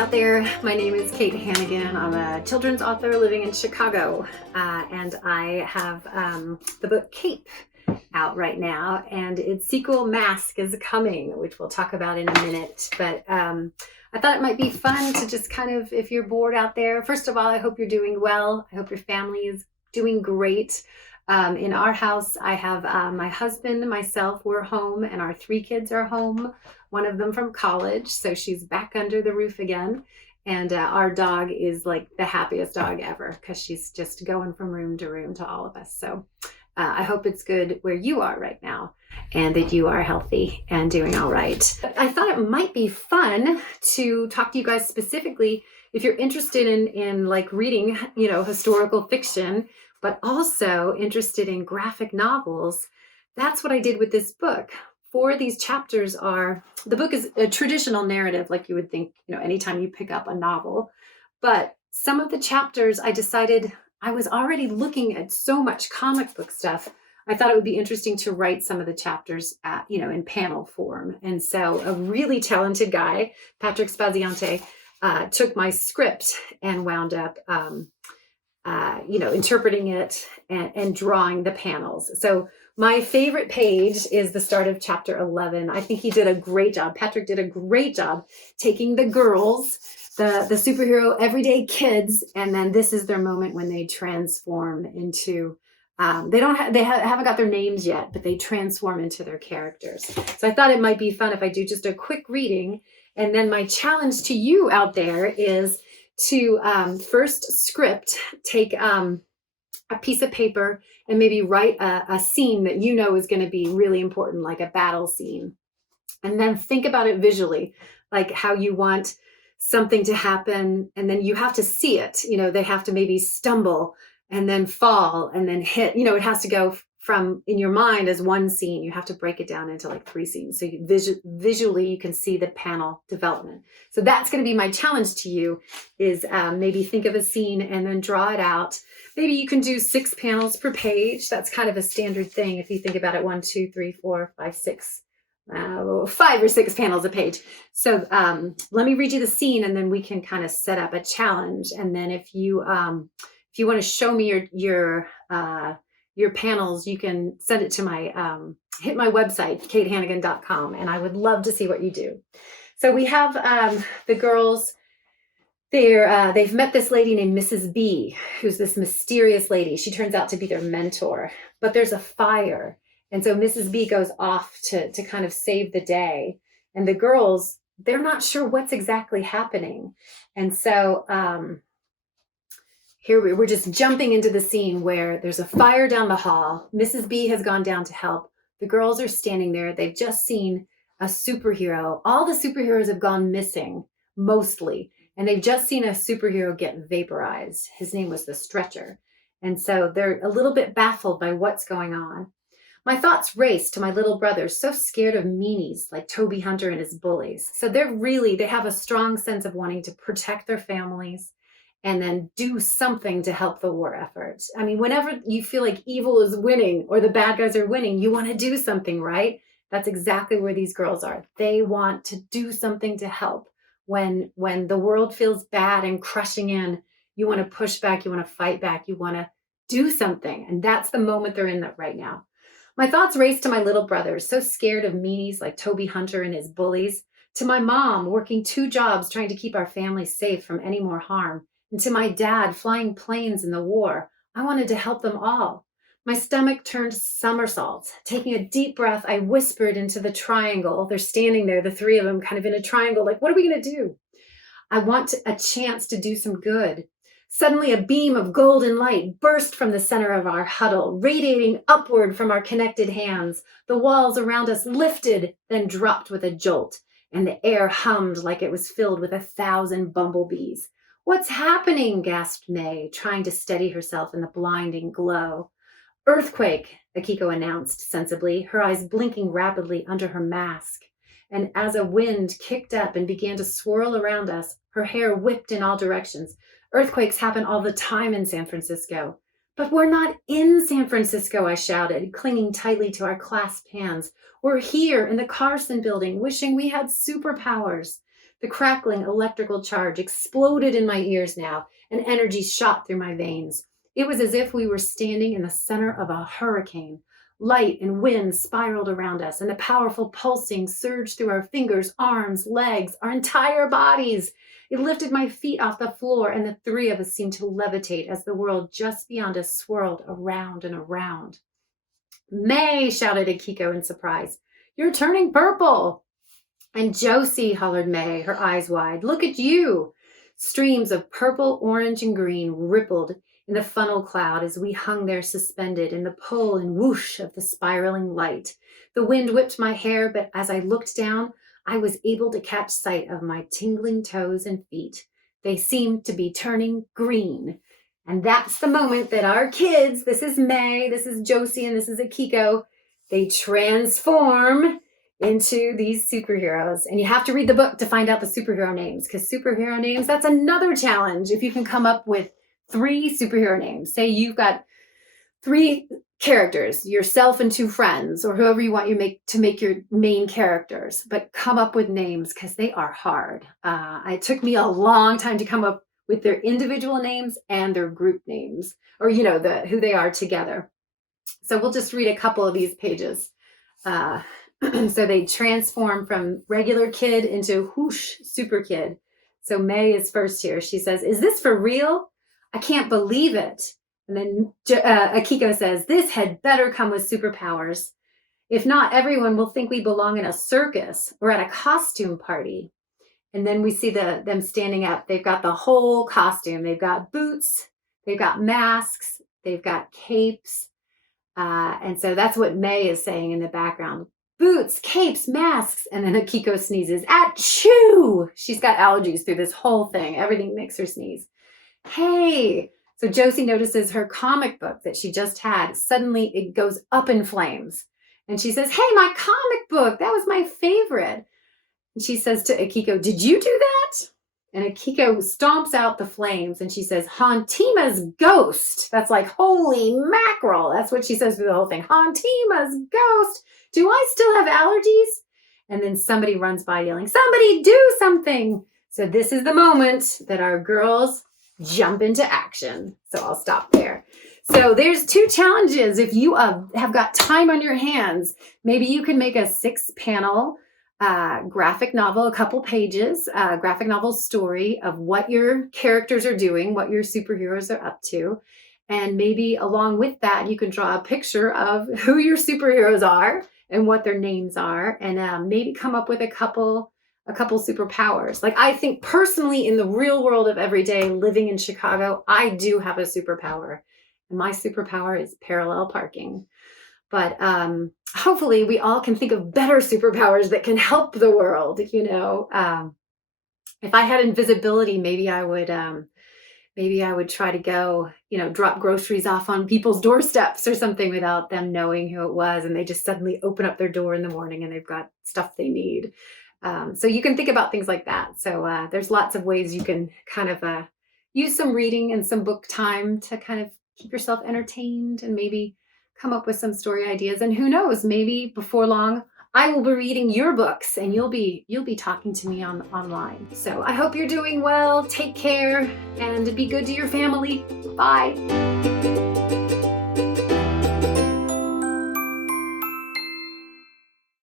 out there. My name is Kate Hannigan. I'm a children's author living in Chicago, and I have the book Cape out right now, and its sequel Mask is coming, which we'll talk about in a minute. But I thought it might be fun to just kind of, if you're bored out there, first of all, I hope you're doing well. I hope your family is doing great. In our house, I have my husband and myself, we're home, and our 3 kids are home. One of them from college, so she's back under the roof again. And our dog is like the happiest dog ever because she's just going from room to all of us. So I hope it's good where you are right now and that you are healthy and doing all right. I thought it might be fun to talk to you guys specifically if you're interested in like reading, historical fiction, but also interested in graphic novels. That's what I did with this book. 4 of these chapters the book is a traditional narrative, like you would think, anytime you pick up a novel. But some of the chapters, I decided I was already looking at so much comic book stuff. I thought it would be interesting to write some of the chapters in panel form. And so a really talented guy, Patrick Spaziante, took my script and wound up interpreting it and drawing the panels. So my favorite page is the start of chapter 11. I think he did a great job. Patrick did a great job taking the girls, the superhero everyday kids, and then this is their moment when they transform into, they haven't got their names yet, but they transform into their characters. So I thought it might be fun if I do just a quick reading. And then my challenge to you out there is to first script, take a piece of paper and maybe write a scene that is going to be really important, like a battle scene. And then think about it visually, like how you want something to happen. And then you have to see it. They have to maybe stumble and then fall and then hit. It has to go from in your mind as one scene. You have to break it down into like 3 scenes. So visually you can see the panel development. So that's going to be my challenge to you is maybe think of a scene and then draw it out. Maybe you can do 6 panels per page. That's kind of a standard thing. If you think about it, 1, 2, 3, 4, 5, 6, 5 or 6 panels a page. So let me read you the scene and then we can kind of set up a challenge. And then if you want to show me your panels, you can send it to hit my website, katehannigan.com, and I would love to see what you do. So we have the girls. They've met this lady named Mrs. B, who's this mysterious lady. She turns out to be their mentor, but there's a fire. And so Mrs. B goes off to kind of save the day. And the girls, they're not sure what's exactly happening. And so here we're just jumping into the scene where there's a fire down the hall. Mrs. B has gone down to help. The girls are standing there. They've just seen a superhero. All the superheroes have gone missing, mostly. And they've just seen a superhero get vaporized. His name was the Stretcher. And so they're a little bit baffled by what's going on. My thoughts race to my little brothers, so scared of meanies like Toby Hunter and his bullies. So they have a strong sense of wanting to protect their families and then do something to help the war effort. I mean, whenever you feel like evil is winning or the bad guys are winning, you want to do something, right? That's exactly where these girls are. They want to do something to help. When the world feels bad and crushing in, you want to push back, you want to fight back, you want to do something. And that's the moment they're in right now. My thoughts race to my little brothers, so scared of meanies like Toby Hunter and his bullies, to my mom working 2 jobs trying to keep our family safe from any more harm, and to my dad flying planes in the war. I wanted to help them all. My stomach turned somersaults. Taking a deep breath, I whispered into the triangle. They're standing there, the 3 of them, kind of in a triangle, like, what are we going to do? I want a chance to do some good. Suddenly, a beam of golden light burst from the center of our huddle, radiating upward from our connected hands. The walls around us lifted, then dropped with a jolt, and the air hummed like it was filled with 1,000 bumblebees. What's happening? Gasped May, trying to steady herself in the blinding glow. Earthquake, Akiko announced sensibly, her eyes blinking rapidly under her mask. And as a wind kicked up and began to swirl around us, her hair whipped in all directions. Earthquakes happen all the time in San Francisco. But we're not in San Francisco, I shouted, clinging tightly to our clasped hands. We're here in the Carson building, wishing we had superpowers. The crackling electrical charge exploded in my ears now, and energy shot through my veins. It was as if we were standing in the center of a hurricane. Light and wind spiraled around us, and the powerful pulsing surged through our fingers, arms, legs, our entire bodies. It lifted my feet off the floor, and the three of us seemed to levitate as the world just beyond us swirled around and around. "May!" shouted Akiko in surprise. "You're turning purple!" "And Josie," hollered May, her eyes wide, "look at you!" Streams of purple, orange, and green rippled in the funnel cloud as we hung there suspended in the pull and whoosh of the spiraling light. The wind whipped my hair, but as I looked down, I was able to catch sight of my tingling toes and feet. They seemed to be turning green. And that's the moment that our kids, this is May, this is Josie, and this is Akiko, they transform into these superheroes. And you have to read the book to find out the superhero names, because superhero names, that's another challenge. If you can come up with 3 superhero names, say you've got 3 characters, yourself and 2 friends, or whoever you want to make your main characters, but come up with names because they are hard. It took me a long time to come up with their individual names and their group names, or who they are together. So we'll just read a couple of these pages. So they transform from regular kid into whoosh, super kid. So May is first here. She says, "Is this for real? I can't believe it." And then Akiko says, "This had better come with superpowers. If not, everyone will think we belong in a circus or at a costume party." And then we see them standing up. They've got the whole costume. They've got boots, they've got masks, they've got capes. And so that's what May is saying in the background. Boots, capes, masks. And then Akiko sneezes. Achoo! She's got allergies through this whole thing. Everything makes her sneeze. "Hey!" So Josie notices her comic book that she just had. Suddenly it goes up in flames. And she says, "Hey, my comic book! That was my favorite." And she says to Akiko, "Did you do that?" And Akiko stomps out the flames and she says, "Hantima's ghost." That's like, holy mackerel. That's what she says through the whole thing. "Hantima's ghost. Do I still have allergies?" And then somebody runs by yelling, "Somebody do something." So this is the moment that our girls jump into action. So I'll stop there. So there's 2 challenges. If you have got time on your hands, maybe you can make a 6-panel graphic novel, a couple pages, graphic novel story of what your characters are doing, what your superheroes are up to. And maybe along with that, you can draw a picture of who your superheroes are and what their names are, and maybe come up with a couple superpowers. Like, I think personally in the real world of every day living in Chicago, I do have a superpower. And my superpower is parallel parking. But hopefully we all can think of better superpowers that can help the world. If I had invisibility, maybe I would try to go, drop groceries off on people's doorsteps or something without them knowing who it was. And they just suddenly open up their door in the morning and they've got stuff they need. So you can think about things like that. So there's lots of ways you can kind of use some reading and some book time to kind of keep yourself entertained and maybe come up with some story ideas. And who knows, maybe before long, I will be reading your books and you'll be talking to me online. So I hope you're doing well. Take care and be good to your family. Bye.